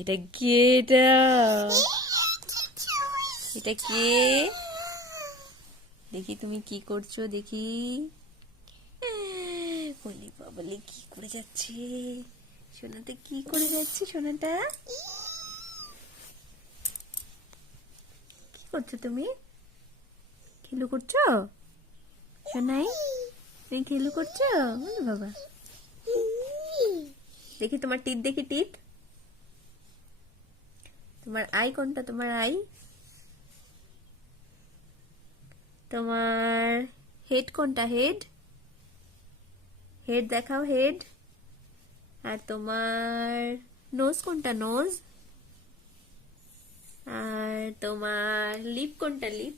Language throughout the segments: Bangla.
এটা কে? এটা কে? দেখি তুমি কি করছো, দেখি। বলি বাবলি কি করে যাচ্ছে সোনাটা, কি করে যাচ্ছে সোনাটা? কি করছো তুমি? খেলু করছো সোনাই? তুমি খেলু করছো? বলো বাবা, দেখি তোমার টিথ, দেখি টিথ। তোমার আই কোনটা? তোমার আই? তোমার হেড কোনটা? হেড, হেড দেখাও, হেড। আর তোমার নোজ কোনটা? নোজ। আর তোমার লিপ কোনটা? লিপ।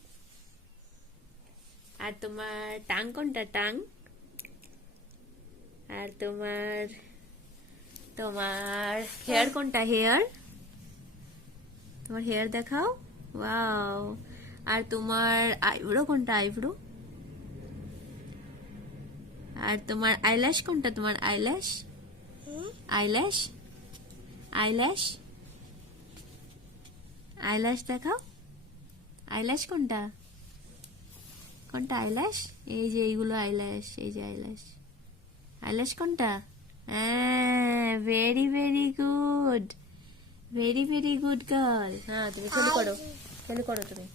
আর তোমার টাং কোনটা? টাং। আর তোমার তোমার হেয়ার কোনটা? হেয়ার। তোমার হেয়ার দেখাও, ওয়াও। আর তোমার আইব্রো কোনটা? আইব্রো। আর তোমার আইল্যাশ কোনটা? তোমার আইল্যাশ। আইল্যাশ, আইল্যাশ, আইল্যাশ দেখাও। আইল্যাশ কোনটা? কোনটা আইল্যাশ? এই যে এইগুলো আইল্যাশ, এই যে আইল্যাশ। আইল্যাশ কোনটা? হ্যাঁ, very very good, very very good girl. হ্যাঁ, তুমি খেলু করো, খেলু করো তুমি।